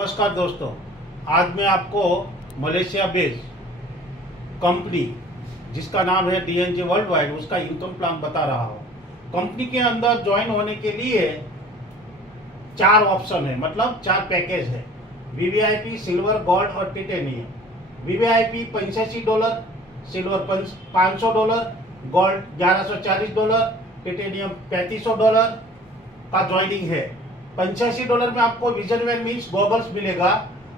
नमस्कार दोस्तों, आज मैं आपको मलेशिया बेस्ड कंपनी जिसका नाम है DNG वर्ल्ड वाइड उसका इनकम प्लान बता रहा हूँ। कंपनी के अंदर ज्वाइन होने के लिए 4 ऑप्शन है, मतलब 4 पैकेज है। VVIP, सिल्वर, गोल्ड और titanium. VVIP $85, silver $500, gold $1140, titanium $3500 का ज्वाइनिंग है। $85 में आपको विजन वेल मीन्स गॉगल्स मिलेगा,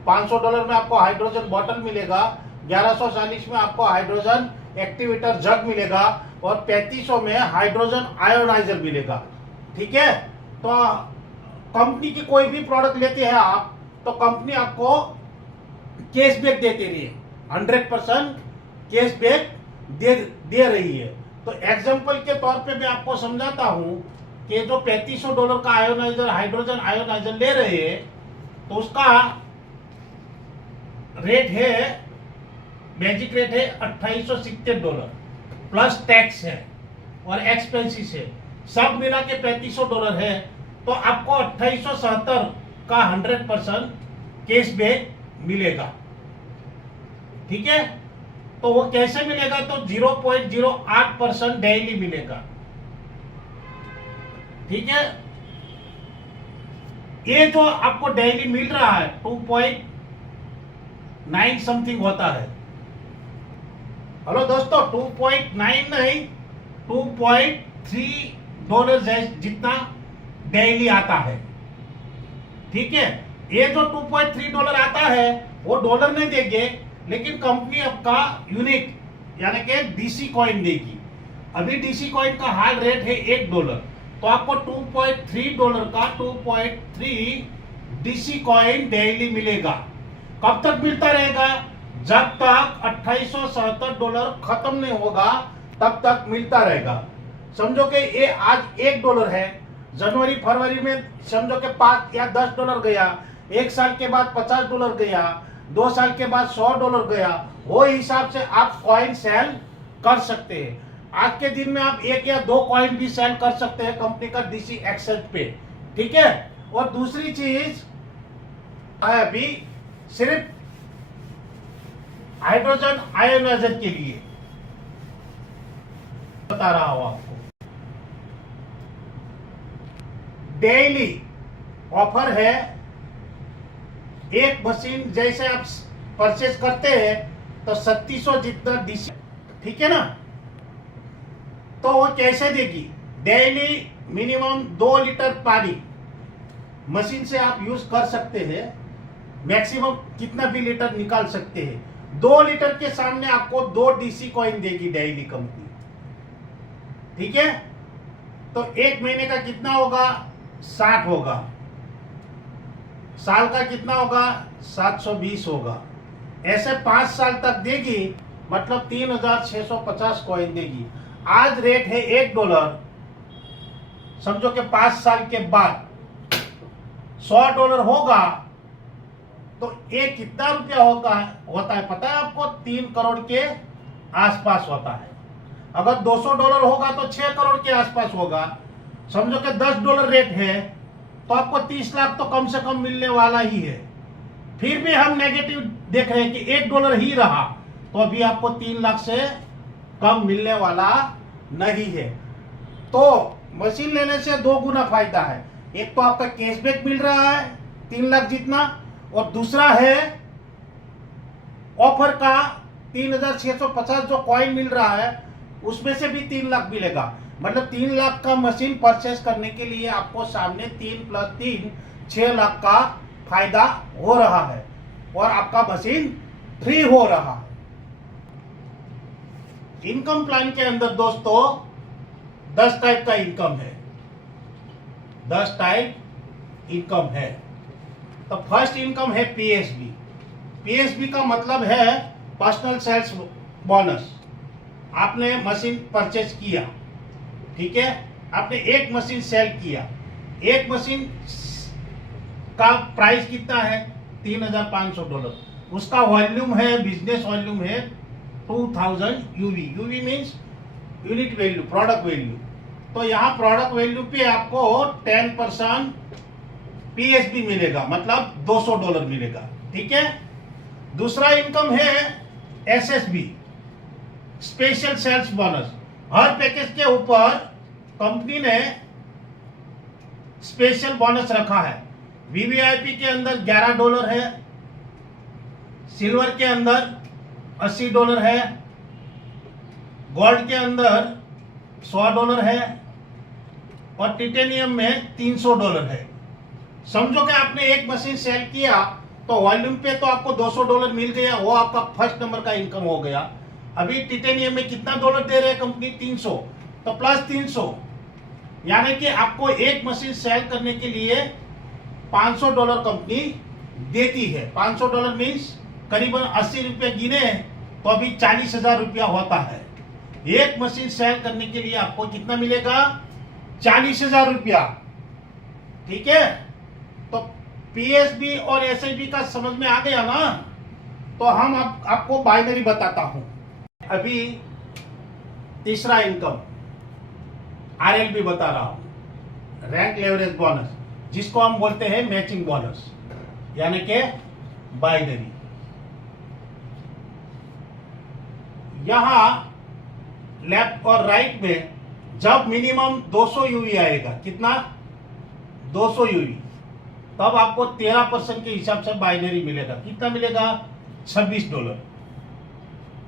$500 में आपको हाइड्रोजन बॉटल मिलेगा, 1140 में आपको हाइड्रोजन एक्टिवेटर जग मिलेगा और 3500 में हाइड्रोजन आयोनाइजर मिलेगा। ठीक है, तो कंपनी की कोई भी प्रोडक्ट लेते हैं आप तो कंपनी आपको कैशबैक देती रही है, 100% कैशबैक दे रही है। तो एग्जांपल के तौर पे मैं आपको समझाता हूं कि जो $3500 का आयोनाइजर हाइड्रोजन आयोनाइजर ले रहे हैं तो उसका रेट है, मैजिक रेट है $2870 प्लस टैक्स है और एक्सपेंसिस है, सब मिला के $3500 है। तो आपको 2870 का 100% कैशबैक मिलेगा। ठीक है, तो वो कैसे मिलेगा? तो 0.08% डेली मिलेगा। ठीक है, ये जो आपको डेली मिल रहा है 2.9 समथिंग होता है। हेलो दोस्तों, 2.9 नहीं, $2.3 जितना डेली आता है। ठीक है, ये जो $2.3 आता है वो डॉलर नहीं देंगे, लेकिन कंपनी आपका यूनिट यानी कि डीसी कॉइन देगी। अभी डीसी कॉइन का हाल रेट है $1, तो आपको $2.3 का 2.3 डीसी कॉइन डेली मिलेगा। कब तक मिलता रहेगा? जब तक $2870 खत्म नहीं होगा तब तक मिलता रहेगा। समझो कि ये आज $1 है, जनवरी फरवरी में समझो कि $5 या $10 गया, 1 साल के बाद $50 गया, 2 साल के बाद $100 गया, वो हिसाब से आप कॉइन सेल कर सकते हैं। आज के दिन में आप 1 या 2 कॉइन भी सेल कर सकते हैं कंपनी का डीसी एक्सेस पे। ठीक है, और दूसरी चीज है अभी सिर्फ हाइड्रोजन आयोनाइजर के लिए बता रहा हूं आपको। डेली ऑफर है, एक मशीन जैसे आप परचेज करते हैं तो 3700 जितना डीसी। ठीक है ना, तो वो कैसे देगी? डेली मिनिमम 2 लीटर पानी मशीन से आप यूज कर सकते हैं, मैक्सिमम कितना भी लीटर निकाल सकते हैं। 2 लीटर के सामने आपको 2 डीसी कॉइन देगी डेली कंपनी। ठीक है, तो 1 महीने का कितना होगा? 60 होगा। साल का कितना होगा? 720 होगा। ऐसे 5 साल तक देगी, मतलब 3650 कॉइन देगी। आज रेट है $1, समझो कि 5 साल के बाद $100 होगा तो ये कितना रुपया होता है पता है आपको? 3 करोड़ के आसपास होता है। अगर $200 होगा तो 6 करोड़ के आसपास होगा। समझो कि $10 रेट है तो आपको 30 लाख तो कम से कम मिलने वाला ही है। फिर भी हम नेगेटिव देख रहे हैं कि $1 ही रहा तो अभी आपको 3 लाख से कम मिलने वाला नहीं है। तो मशीन लेने से 2 गुना फायदा है। एक तो आपका कैशबैक मिल रहा है 3 लाख जितना, और दूसरा है ऑफर का 3650 जो कॉइन मिल रहा है उसमें से भी 3 लाख मिलेगा। मतलब 3 लाख का मशीन परचेस करने के लिए आपको सामने 3 + 3 6 लाख का फायदा हो रहा है और आपका मशीन फ्री हो रहा है। इनकम प्लान के अंदर दोस्तों 10 टाइप का इनकम है, 10 टाइप इनकम है। तो फर्स्ट इनकम है PSB। PSB का मतलब है पर्सनल सेल्स बोनस। आपने मशीन परचेज किया, ठीक है, आपने एक मशीन सेल किया, एक मशीन का प्राइस कितना है? $3500। उसका वॉल्यूम है, बिजनेस वॉल्यूम है 2000 UV. UV means unit value, product value. तो यहाँ प्रोडक्ट वैल्यू पे आपको 10% पीएसबी मिलेगा, मतलब $200 मिलेगा। ठीक है। दूसरा इनकम है एसएसबी, स्पेशल सेल्स बोनस। हर पैकेज के ऊपर कंपनी ने स्पेशल बोनस रखा है। वीवीआईपी के अंदर $11 है, सिल्वर के अंदर $80 है, गोल्ड के अंदर $100 है और टिटेनियम में $300 है। समझो कि आपने एक मशीन सेल किया तो वॉल्यूम पे तो आपको $200 मिल गया, वो आपका फर्स्ट नंबर का इनकम हो गया। अभी टिटेनियम में कितना डॉलर दे रहे हैं कंपनी? 300, तो प्लस 300, यानी कि आपको एक मशीन सेल करने के लिए $500 कंपनी देती है। $500 मीन्स करीबन 80 रुपये गिने तो अभी 40,000 रुपया होता है। एक मशीन सेल करने के लिए आपको कितना मिलेगा? 40,000 रुपया। ठीक है। तो पीएसबी और एसआईबी का समझ में आ गया ना? तो हम आपको बाइनरी बताता हूं। अभी तीसरा इनकम आरएलबी बता रहा हूं, रैंक लेवरेज बोनस, जिसको हम बोलते हैं मैचिंग बोनस, यानी कि बाइनरी। यहां लेफ्ट और राइट में जब मिनिमम 200 यूवी आएगा, कितना? 200 यूवी, तब आपको 13% के हिसाब से बाइनरी मिलेगा। कितना मिलेगा? $26।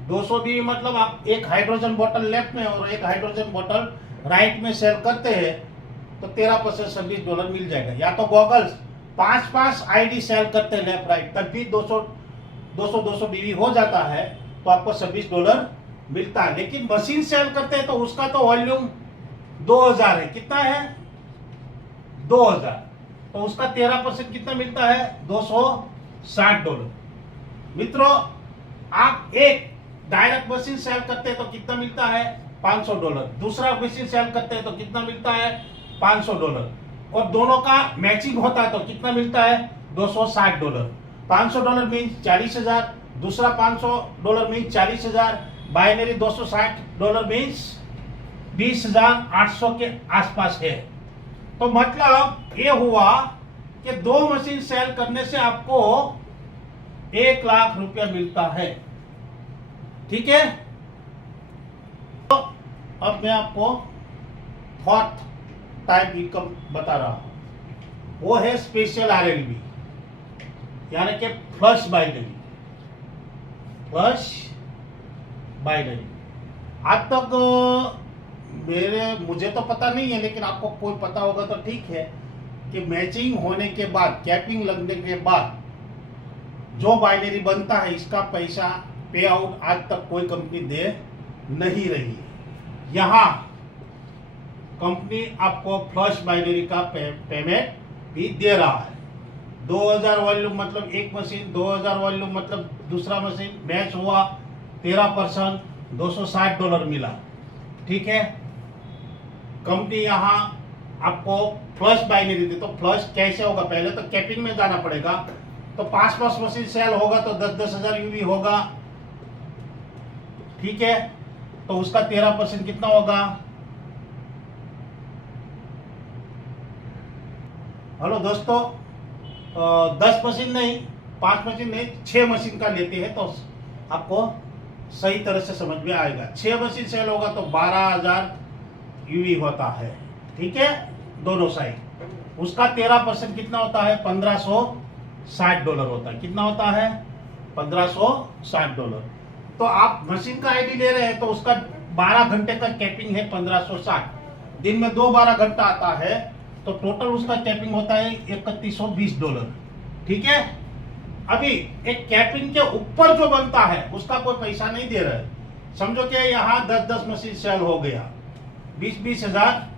200 भी मतलब आप एक हाइड्रोजन बोतल लेफ्ट में और एक हाइड्रोजन बोतल राइट में सेल करते हैं तो 13% $26 मिल जाएगा। या तो गॉगल्स 5 आईडी सेल करते हैं लेफ्ट राइट, तब भी 200 बीवी हो जाता है, तो आपको $26 मिलता है। लेकिन मशीन सेल करते हैं तो उसका तो वॉल्यूम 2000 है। कितना है? 2000, तो उसका 13% कितना मिलता है? $260। मित्रों, आप एक डायरेक्ट मशीन सेल करते हैं तो कितना मिलता है? $500। दूसरा मशीन सेल करते हैं तो कितना मिलता है? $500। और दोनों का मैचिंग होता है तो कितना मिलता है? $260। $500 मीन्स 40,000, दूसरा $500 मीन्स 40,000, बाइनरी $260 मीन्स 20,800 के आसपास है। तो मतलब ये हुआ कि 2 मशीन सेल करने से आपको 1 लाख रुपया मिलता है। ठीक है। तो अब मैं आपको फोर्थ टाइप इनकम बता रहा हूं, वो है स्पेशल आरएलबी, यानी कि फ्लश बाइनरी। फ्लश बाइनरी आज तक मुझे तो पता नहीं है, लेकिन आपको कोई पता होगा तो ठीक है, कि मैचिंग होने के बाद, कैपिंग लगने के बाद जो बाइनरी बनता है, इसका पैसा पे आउट आज तक कोई कंपनी दे नहीं रही है। यहां कंपनी आपको फ्लश बाइनरी का पेमेंट भी दे रहा है। 2000 वॉल्यूम मतलब एक मशीन, 2000 वॉल्यूम मतलब दूसरा मशीन, मैच हुआ 13%, $260 मिला। ठीक है। कंपनी यहां आपको फ्लश बाइनरी दी, तो फ्लश कैसे होगा? पहले तो कैपिंग में जाना पड़ेगा, तो 5 मशीन सेल होगा तो 10-10 हजार यूवी होगा। ठीक है। तो उसका 13% कितना होगा? हेलो दोस्तों, 10 मशीन नहीं, 5 मशीन नहीं, 6 मशीन का लेते हैं तो आपको सही तरह से समझ में आएगा। 6 मशीन सेल होगा तो 12,000 यूवी होता है। ठीक है, दोनों साइड। उसका 13% कितना होता है? $1,560 होता है। कितना होता है? $1,560। तो आप मशीन का आईडी ले रहे हैं तो उसका 12 घंटे का कैपिंग है 1560, दिन में 2 12 घंटा आता है, तो टोटल उसका कैपिंग होता है $3,120। ठीक है। अभी एक कैपिंग के ऊपर जो बनता है उसका कोई पैसा नहीं दे रहा है। समझो कि यहाँ 10-10 मशीन सेल हो गया, 20-20 हजार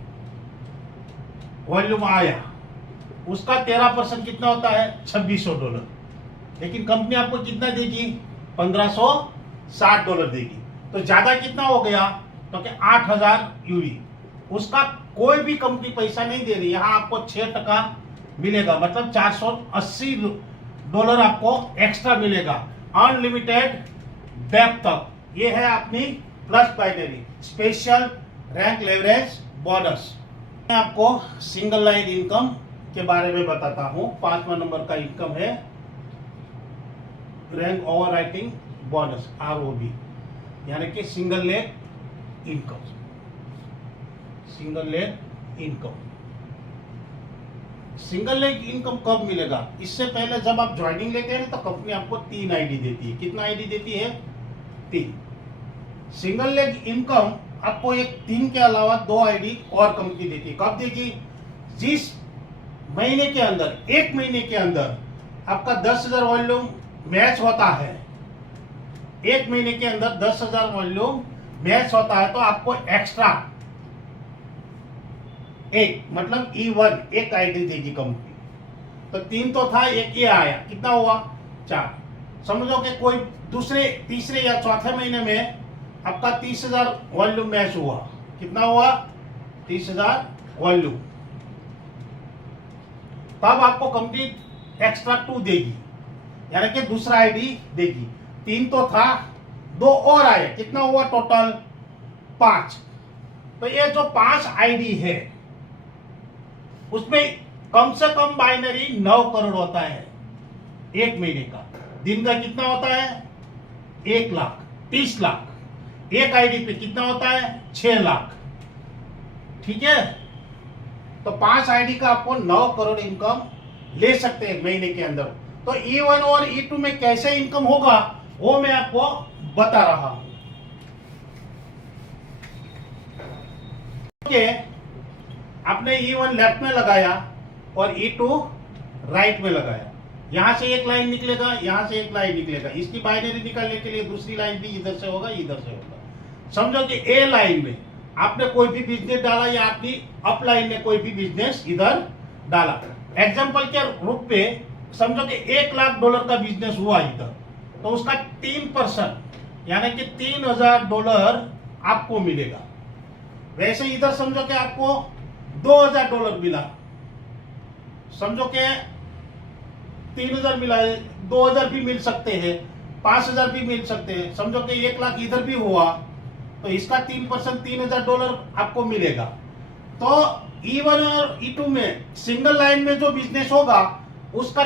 वॉल्यूम आया, उसका 13% कितना होता है? $2,600। लेकिन कंपनी आपको कितना देगी? $1,560 देगी। तो ज्यादा कितना हो गया? तो क्या 8,000 यूवी। उसका कोई भी कंपनी पैसा नहीं दे रही। यहाँ आपको 6% मिलेगा, मतलब $480 आपको एक्स्ट्रा मिलेगा, अनलिमिटेड डेप्थ तक। ये है अपनी plus binary special rank leverage bonus. मैं आपको सिंगल लाइन इनकम के बारे में बताता हूं। 5वां नंबर का इनकम है rank over writing bonus, ROB, यानी कि single leg income. Single leg income, single leg income कब मिलेगा? इससे पहले जब आप ज्वाइनिंग लेते हैं तो कंपनी आपको 3 आईडी देती है। कितना आईडी देती है? 3। सिंगल लेग इनकम आपको एक 3 के अलावा 2 आईडी और कंपनी देती है। कब देगी? जिस महीने के अंदर, 1 महीने के अंदर आपका 10,000 वॉल्यूम मैच होता है, 1 महीने के अंदर 10,000 वॉल्यूम मैच होता है तो आपको एक्स्ट्रा एक, मतलब E1 एक आईडी देगी कंपनी। तो 3 तो था, एक ये आया, कितना हुआ? 4। समझो कि कोई दूसरे, तीसरे या चौथे महीने में आपका 30,000 वॉल्यूम मैच हुआ। कितना हुआ? 30,000 वॉल्यूम। तब आपको कंपनी एक्स्ट्रा 2 देगी, यानी कि दूसरा आईडी देगी। 3 तो था, 2 और आए, कितना हुआ टोटल? 5। तो ये जो 5 आईडी है उसमें कम से कम बाइनरी 9 करोड़ होता है 1 महीने का। दिन का कितना होता है? 1 लाख, 30 लाख। एक आईडी पे कितना होता है? 6 लाख। ठीक है, तो 5 आईडी का आपको 9 करोड़ इनकम ले सकते हैं महीने के अंदर। तो E1 और E2 में कैसे इनकम होगा वो मैं आपको बता रहा हूं। आपने E1 लेफ्ट में लगाया और E2 राइट में लगाया। यहां से एक लाइन निकलेगा, यहां से एक लाइन निकलेगा। इसकी बाइनरी निकालने के लिए दूसरी लाइन भी इधर से होगा, इधर से होगा। समझो कि ए लाइन में आपने कोई भी बिजनेस डाला या आपकी अप लाइन में कोई भी बिजनेस इधर डाला। एग्जाम्पल के रूप में समझो कि $1 लाख का बिजनेस हुआ इधर, तो उसका 3% यानी कि $3,000 आपको मिलेगा। वैसे इधर समझो कि आपको $2,000 मिला, समझो कि 3,000 मिला है, 2,000 भी मिल सकते हैं, 5,000 भी मिल सकते हैं। समझो कि 1 लाख इधर भी हुआ तो इसका 3% $3,000 आपको मिलेगा। तो E1 और E2 में सिंगल लाइन में जो बिजनेस होगा उसका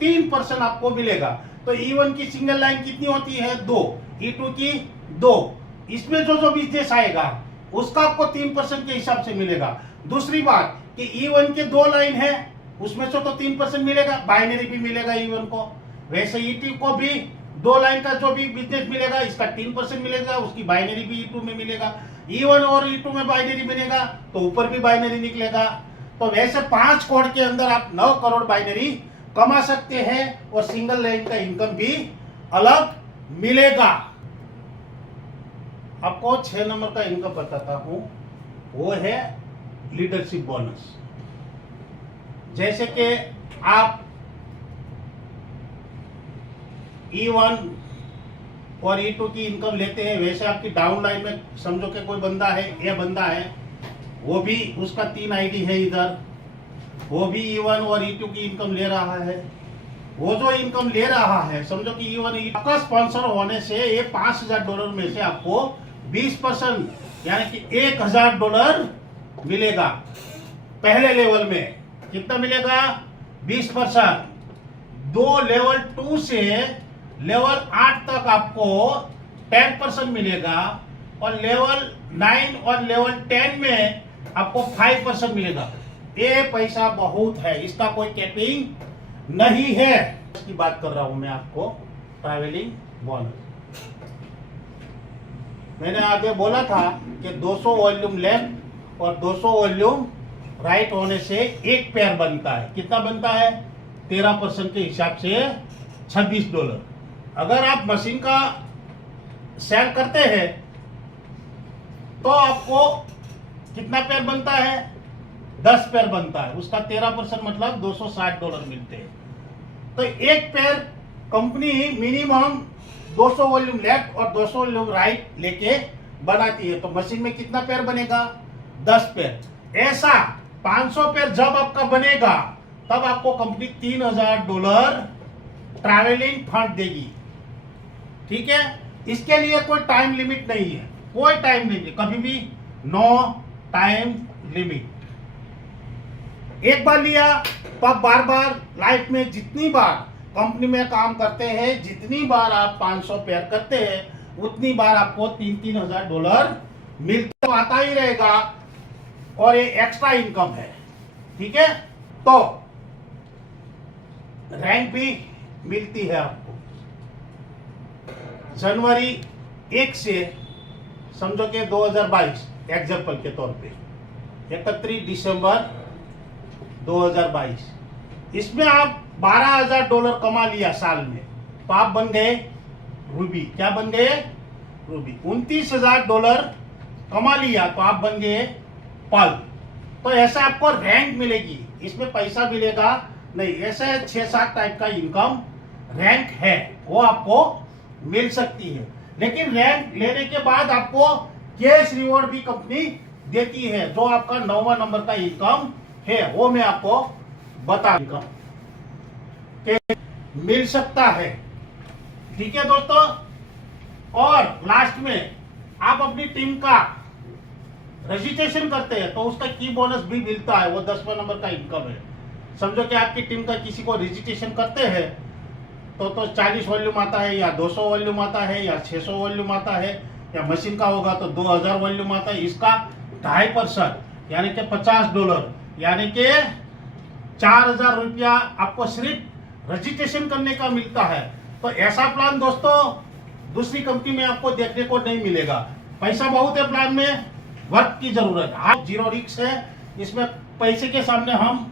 3% आपको मिलेगा। तो E1 की सिंगल लाइन कितनी होती है? 2। E2 की 2। इसमें जो बिजनेस आएगा उसका आपको 3% के हिसाब से मिलेगा। दूसरी बात कि E1 के 2 लाइन है, उसमें से तो 3% मिलेगा, बाइनरी भी मिलेगा E1 को। वैसे E2 को भी 2 लाइन का जो भी बिजनेस मिलेगा इसका 3% मिलेगा, उसकी बाइनरी भी E2 में मिलेगा। E1 और E2 में बाइनरी मिलेगा तो ऊपर भी बाइनरी निकलेगा। तो वैसे 5 कोड के अंदर आप 9 करोड़ बाइनरी कमा सकते हैं और सिंगल लाइन का इनकम भी अलग मिलेगा। आपको 6 नंबर का इनकम बताता हूं, वो है लीडरशिप बोनस। जैसे कि आप E1 और E2 की इनकम लेते हैं, वैसे आपकी डाउन लाइन में समझो कि कोई बंदा है, ये बंदा है, वो भी उसका 3 आईडी है इधर, वो भी E1 और E2 की इनकम ले रहा है। वो जो इनकम ले रहा है, समझो कि E1 आपका स्पॉन्सर होने से ये $5,000 में से आपको 20% यानी कि $1,000 मिलेगा। पहले लेवल में कितना मिलेगा? 20%। 2 लेवल 2 से लेवल 8 तक आपको 10% मिलेगा और लेवल 9 और लेवल 10 में आपको 5% मिलेगा। ये पैसा बहुत है, इसका कोई कैपिंग नहीं है। इसकी बात कर रहा हूं मैं आपको, ट्रैवलिंग बोनस। मैंने आगे बोला था कि 200 वॉल्यूम लेफ्ट और 200 वॉल्यूम राइट होने से एक पेयर बनता है। कितना बनता है? 13% के हिसाब से $26। अगर आप मशीन का सेल करते हैं तो आपको कितना पेयर बनता है? 10 पेयर बनता है। उसका 13% मतलब $260 मिलते हैं। तो एक pair company minimum 200 volume left और 200 वॉल्यूम राइट लेके बनाती है। तो मशीन में कितना पेयर बनेगा? 10 पेयर। ऐसा 500 पेयर जब आपका बनेगा तब आपको कंपनी $3,000 ट्रैवलिंग फंड देगी। ठीक है, इसके लिए कोई टाइम लिमिट नहीं है, कोई टाइम नहीं है, कभी भी नो टाइम लिमिट। एक बार लिया तो आप बार बार लाइफ में जितनी बार कंपनी में काम करते हैं, जितनी बार आप 500 पेयर करते हैं, उतनी बार आपको $3,000 मिलता तो आता ही रहेगा और ये एक्स्ट्रा इनकम है। ठीक है, तो रैंक भी मिलती है आपको जनवरी 1 से समझो कि 2022 एग्जाम्पल के तौर पे 31 दिसंबर 2022, इसमें आप $12,000 कमा लिया साल में, तो आप बन गए रूबी। क्या बन गए? रूबी। $29,000 कमा लिया तो आप बन गए पर्ल। तो ऐसे आपको रैंक मिलेगी, इसमें पैसा मिलेगा नहीं। ऐसे 6-7 टाइप का इनकम रैंक है, वो आपको मिल सकती है। लेकिन रैंक लेने के बाद आपको कैश रिवॉर्ड भी कंपनी देती है, जो आपका 9वां नंबर का इनकम है, वो मैं आपको बता इनकम मिल सकता है। ठीक है दोस्तों, और लास्ट में आप अपनी टीम का रजिस्ट्रेशन करते हैं तो उसका की बोनस भी मिलता है, वो 10वां नंबर का इनकम है। समझो कि आपकी टीम का किसी को रजिस्ट्रेशन करते हैं तो 40 वॉल्यूम आता है, या 200 वॉल्यूम आता है, या 600 वॉल्यूम आता है, या मशीन का होगा तो 2000 वॉल्यूम आता है। इसका 2.5% यानी कि $50 यानी कि 4,000 रुपया आपको सिर्फ रजिस्ट्रेशन करने का मिलता है। तो ऐसा प्लान दोस्तों दूसरी कंपनी में आपको देखने को नहीं मिलेगा। पैसा बहुत है प्लान में, वर्क की जरूरत है। आप जीरो रिस्क है, इसमें पैसे के सामने हम